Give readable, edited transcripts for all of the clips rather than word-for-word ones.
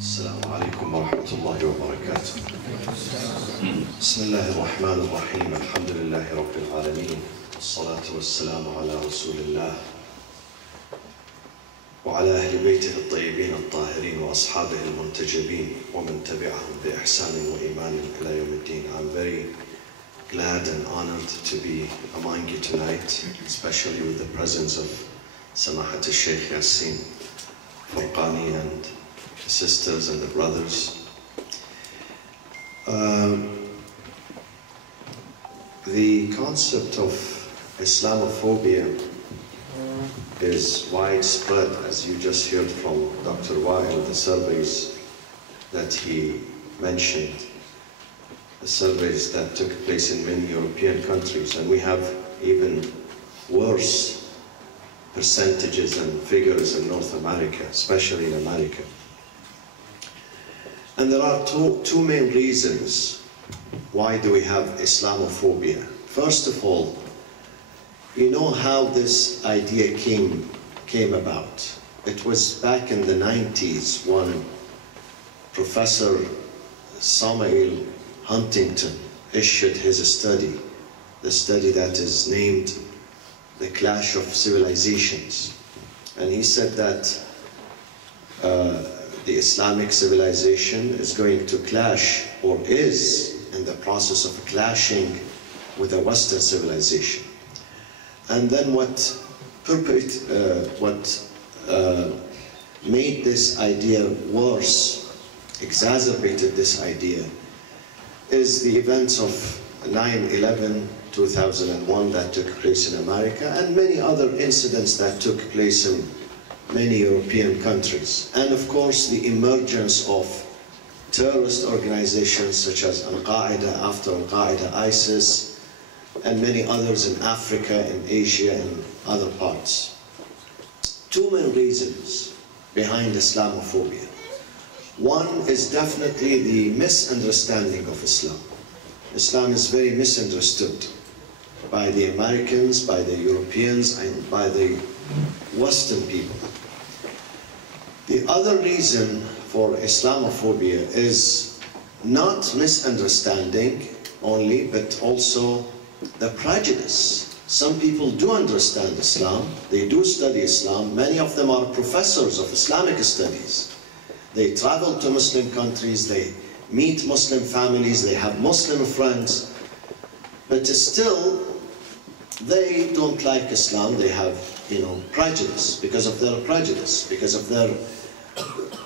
السلام عليكم ورحمة الله وبركاته. بسم الله الرحمن الرحيم. الحمد لله رب العالمين، والصلاة والسلام على رسول الله وعلى أهل بيته الطيبين الطاهرين وأصحابه المنتجبين ومن تبعهم بإحسان وإيمان إلى يوم الدين. I'm very glad and honored to be among you tonight, especially with the presence of Samahat al-Sheikh Yassin Furqani and the sisters and the brothers. The concept of Islamophobia is widespread, as you just heard from Dr. Wael, the surveys that he mentioned, the surveys that took place in many European countries, and we have even worse percentages and figures in North America, especially in America. And there are two main reasons why do we have Islamophobia. First of all, you know how this idea came about. It was back in the 90s when Professor Samuel Huntington issued his study, the study that is named The Clash of Civilizations. And he said that the Islamic civilization is going to clash, or is in the process of clashing with the Western civilization. And then what made this idea worse, exacerbated this idea, is the events of 9/11, 2001 that took place in America, and many other incidents that took place in many European countries. And of course the emergence of terrorist organizations such as Al-Qaeda, after Al-Qaeda, ISIS, and many others in Africa, in Asia, and other parts. Two main reasons behind Islamophobia. One is definitely the misunderstanding of Islam. Islam is very misunderstood by the Americans, by the Europeans, and by the Western people. The other reason for Islamophobia is not misunderstanding only, but also the prejudice. Some people do understand Islam, they do study Islam, many of them are professors of Islamic studies. They travel to Muslim countries, they meet Muslim families, they have Muslim friends, but still they don't like Islam. They have, prejudice, because of their prejudice, because of their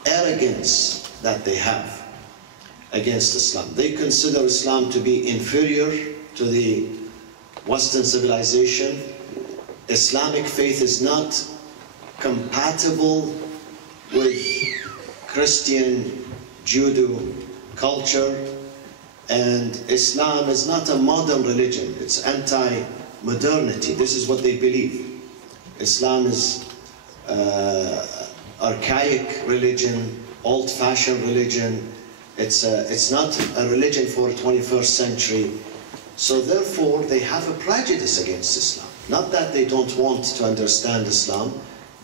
arrogance that they have against Islam. They consider Islam to be inferior to the Western civilization. Islamic faith is not compatible with Christian, Judo culture, and Islam is not a modern religion. It's anti-modernity. This is what they believe. Islam is archaic religion, old-fashioned religion. It's not a religion for the 21st century. So therefore, they have a prejudice against Islam. Not that they don't want to understand Islam.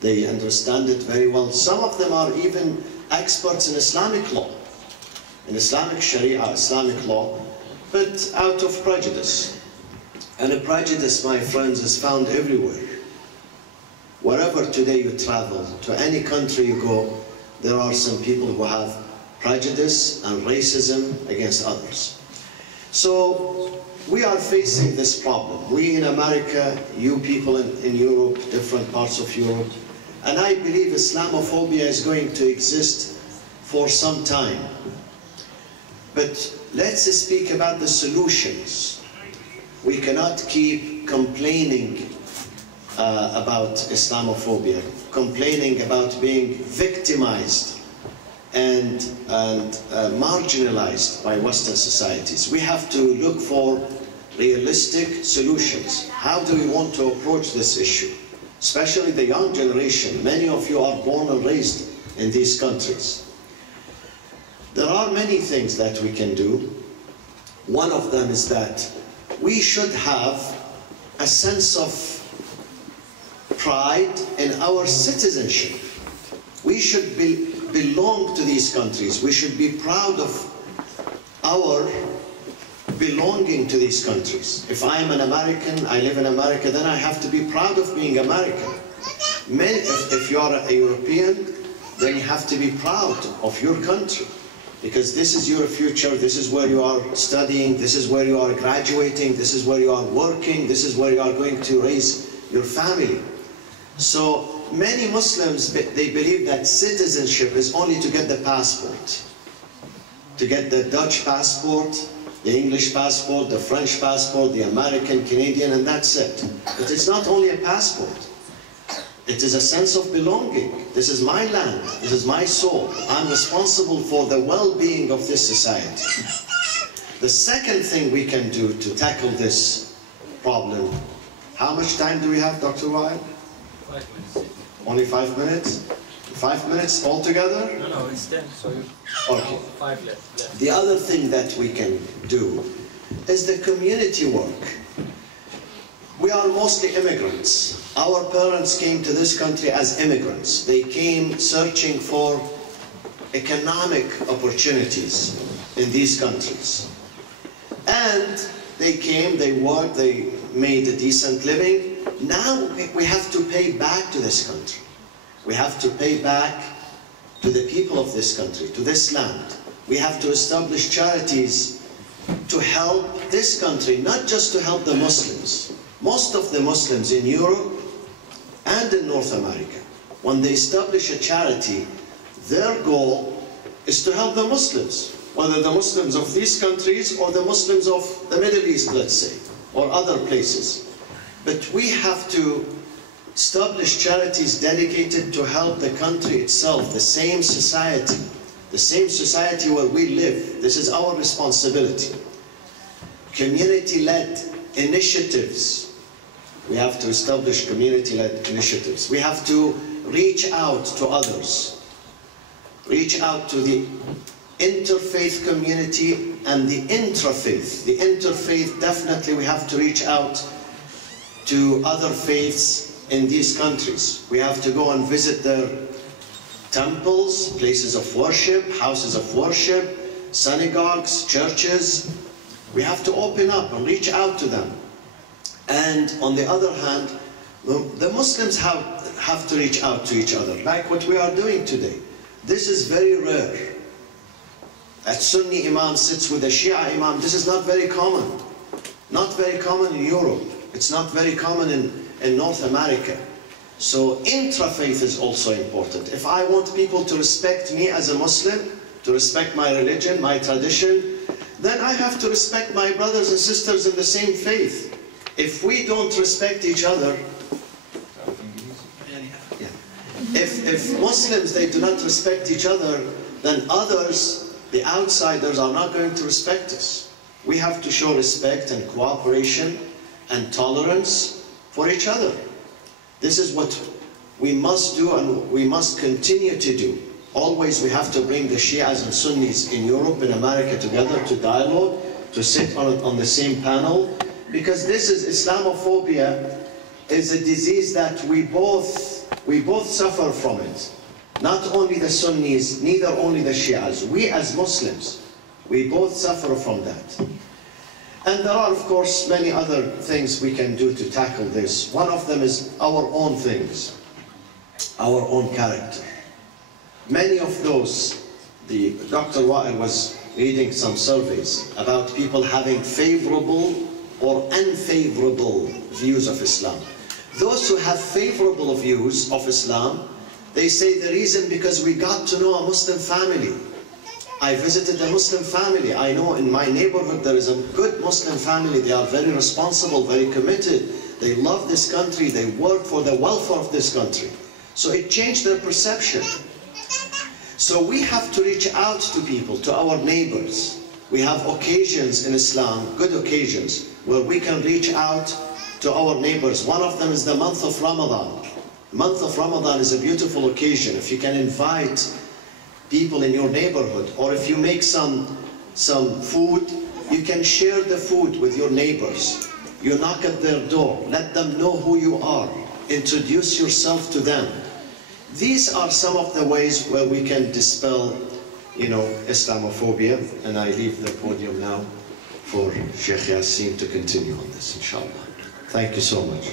They understand it very well. Some of them are even experts in Islamic law, in Islamic Sharia, Islamic law, but out of prejudice. And a prejudice, my friends, is found everywhere. Wherever today you travel, to any country you go, there are some people who have prejudice and racism against others. So we are facing this problem. We in America, you people in Europe, different parts of Europe, and I believe Islamophobia is going to exist for some time. But let's speak about the solutions. We cannot keep complaining about Islamophobia, complaining about being victimized and marginalized by Western societies. We have to look for realistic solutions. How do we want to approach this issue? Especially the young generation. Many of you are born and raised in these countries. There are many things that we can do. One of them is that we should have a sense of pride in our citizenship. We should belong to these countries. We should be proud of our belonging to these countries. If I'm an American, I live in America, then I have to be proud of being American. If you are a European, then you have to be proud of your country, because this is your future, this is where you are studying, this is where you are graduating, this is where you are working, this is where you are going to raise your family. So many Muslims, they believe that citizenship is only to get the passport, to get the Dutch passport, the English passport, the French passport, the American, Canadian, and that's it. But it's not only a passport. It is a sense of belonging. This is my land. This is my soul. I'm responsible for the well-being of this society. The second thing we can do to tackle this problem, how much time do we have, Dr. Weil? 5 minutes. Only 5 minutes? 5 minutes altogether? No, it's 10, so you okay. 5 left. The other thing that we can do is the community work. We are mostly immigrants. Our parents came to this country as immigrants. They came searching for economic opportunities in these countries. And they came, they worked, they made a decent living. Now we have to pay back to this country. We have to pay back to the people of this country, to this land. We have to establish charities to help this country, not just to help the Muslims. Most of the Muslims in Europe and in North America, when they establish a charity, their goal is to help the Muslims, whether the Muslims of these countries or the Muslims of the Middle East, let's say, or other places. But we have to establish charities dedicated to help the country itself, the same society where we live. This is our responsibility. Community-led initiatives. We have to establish community-led initiatives. We have to reach out to others. Reach out to the interfaith community and the intrafaith. The interfaith, definitely we have to reach out to other faiths in these countries. We have to go and visit their temples, places of worship, houses of worship, synagogues, churches. We have to open up and reach out to them. And on the other hand, the Muslims have to reach out to each other, like what we are doing today. This is very rare. A Sunni Imam sits with a Shia Imam. This is not very common. Not very common in Europe. It's not very common in North America. So intrafaith is also important. If I want people to respect me as a Muslim, to respect my religion, my tradition, then I have to respect my brothers and sisters in the same faith. If we don't respect each other, if Muslims, they do not respect each other, then others, the outsiders, are not going to respect us. We have to show respect and cooperation and tolerance for each other. This is what we must do and we must continue to do. Always we have to bring the Shias and Sunnis in Europe and America together to dialogue, to sit on the same panel, because this is Islamophobia is a disease that we both suffer from it. Not only the Sunnis, neither only the Shias. We as Muslims, we both suffer from that. And there are, of course, many other things we can do to tackle this. One of them is our own things, our own character. Many of those, Dr. Wa'il was reading some surveys about people having favorable or unfavorable views of Islam. Those who have favorable views of Islam, they say the reason because we got to know a Muslim family. I visited a Muslim family. I know in my neighborhood there is a good Muslim family. They are very responsible, very committed. They love this country. They work for the welfare of this country. So it changed their perception. So we have to reach out to people, to our neighbors. We have occasions in Islam, good occasions, where we can reach out to our neighbors. One of them is the month of Ramadan. The month of Ramadan is a beautiful occasion. If you can invite people in your neighborhood, or if you make some food, you can share the food with your neighbors. You knock at their door, let them know who you are, introduce yourself to them. these are some of the ways where we can dispel, Islamophobia, and I leave the podium now for Sheikh Yassin to continue on this, inshallah. Thank you so much.